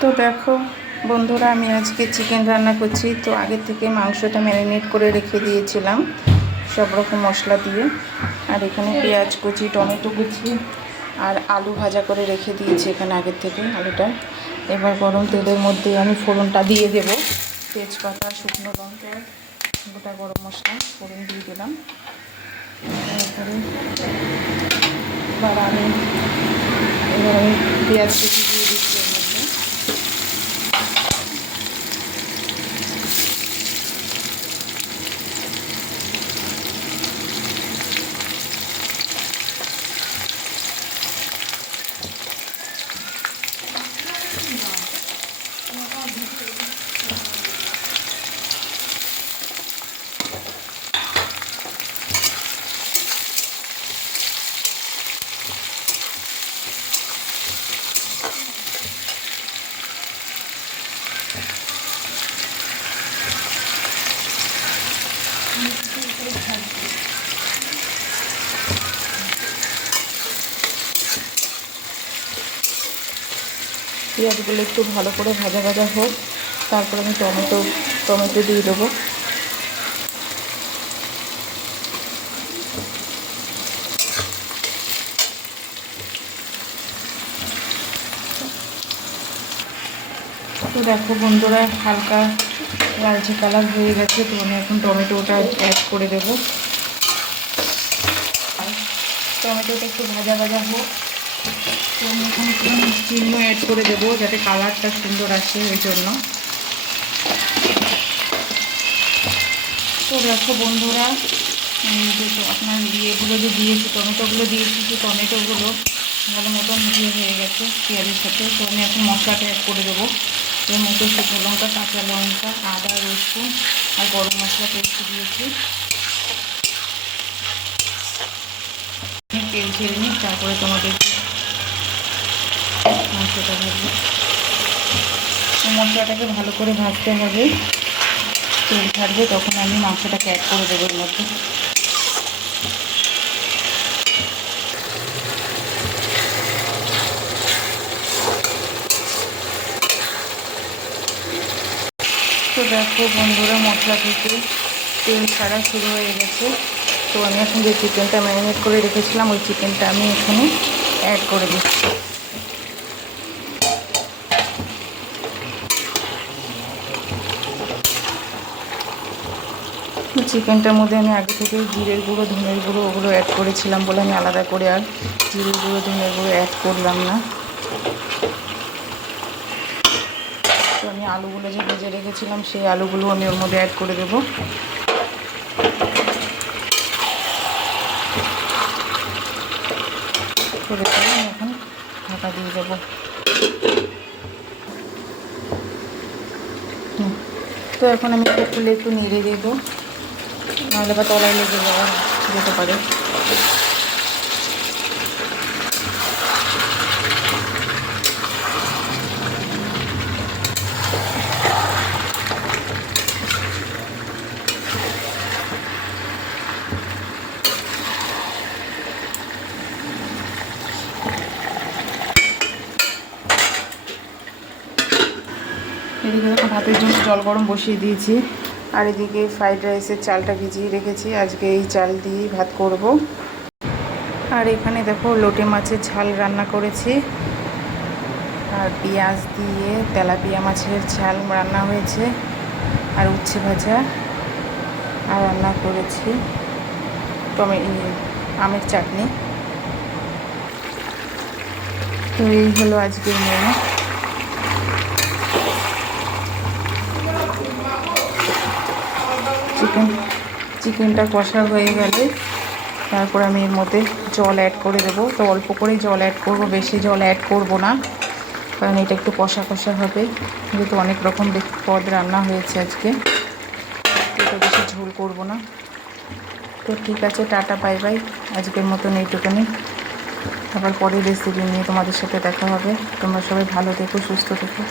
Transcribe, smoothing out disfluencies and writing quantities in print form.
তো দেখো বন্ধুরা, আমি আজকে চিকেন রান্না করছি। তো আগে থেকে মাংসটা ম্যারিনেট করে রেখে দিয়েছিলাম সব রকম মশলা দিয়ে। আর এখানে পেঁয়াজ কুচি, টমেটো কুচি আর আলু ভাজা করে রেখে দিয়েছি এখানে আগের থেকে আলুটা। এবার গরম তেলের মধ্যে আমি ফোড়নটা দিয়ে দেব। তেজপাতা, শুকনো লঙ্কা, গোটা গরম মশলা ফোড়ন দিয়ে দিলাম। তারপরে এবার আমি পেঁয়াজ কুচি দিয়ে দিচ্ছি এর মধ্যে। পেঁয়াজগুলো একটু ভালো করে ভাজা ভাজা হোক, তারপর আমি টমেটো দিয়ে দেবো। তো দেখো বন্ধুরা, হালকা লালচে কালার হয়ে গেছে। তো আমি এখন টমেটোটা অ্যাড করে দেবো। টমেটোটা একটু ভাজা ভাজা হোক। তো আমি এখন চিনি অ্যাড করে দেবো যাতে কালারটা সুন্দর আসে, ওই জন্য। তো দেখো বন্ধুরা, আপনার ইয়েগুলো যে দিয়েছি, টমেটোগুলো দিয়েছি, তো টমেটোগুলো ভালো মতন হয়ে গেছে পেঁয়াজের সাথে। তো আমি এখন মশলাটা অ্যাড করে দেবো। এর মধ্যে শুকনো লঙ্কা, কাঁচা লঙ্কা, আদা, রসুন আর গরম মশলা পেস্ট দিয়েছি। তেল ছেড়ে নিই, তারপরে তোমাদের মাংসটা ভাজবো। মশলাটাকে ভালো করে ভাজতে হবে। তেল ছাড়বে তখন আমি মাংসটাকে অ্যাড করে দেবো এর মধ্যে। তো দেখো বন্ধুরা, মশলা থেকে তেল ছাড়া শুরু হয়ে গেছে। তো আমি এখন যে চিকেনটা ম্যারিনেট করে রেখেছিলাম, ওই চিকেনটা আমি এখানে অ্যাড করে দিচ্ছি। চিকেনটার মধ্যে আমি আগে থেকে জিরের গুঁড়ো, ধনের গুঁড়ো ওগুলো অ্যাড করেছিলাম বলে আমি আলাদা করে আর জিরের গুঁড়ো, ধনের গুঁড়ো অ্যাড করলাম না। তো আমি আলুগুলো যে ভেজে রেখেছিলাম, সেই আলুগুলো আমি ওর মধ্যে অ্যাড করে দেবো। করে আমি এখন ঢাকা দিয়ে দেবো। তো এখন আমি খুলে একটু নেড়ে দেবো, নাহলে বা তলায় লেগে যেতে পারে। এদিকে দেখো ভাতের জন্য জল গরম বসিয়ে দিয়েছি। আর এদিকে ফ্রাইড রাইসের চালটা ভিজিয়ে রেখেছি, আজকে এই চাল দিয়েই ভাত করব। আর এখানে দেখো লোটে মাছের ঝাল রান্না করেছি, আর পেঁয়াজ দিয়ে তেলাপিয়া মাছের ঝাল রান্না হয়েছে, আর উচ্ছে ভাজা, আর রান্না করেছি আমের চাটনি। তো এই হলো আজকের মেনু। চিকেনটা কষা হয়ে গেলে তারপর আমি এর মধ্যে জল অ্যাড করে দেবো। তো অল্প করেই জল অ্যাড করব, বেশি জল অ্যাড করব না, কারণ এটা একটু কষা কষা হবে, যেহেতু অনেক রকম পদ রান্না হয়েছে আজকে। এটা বেশি ঝোল করব না। তো ঠিক আছে, টাটা, বাই বাই। আজকের মতন এইটুকুনি। আবার পরের রেসিপি নিয়ে তোমাদের সাথে দেখা হবে। তোমরা সবাই ভালো থেকো, সুস্থ থেকো।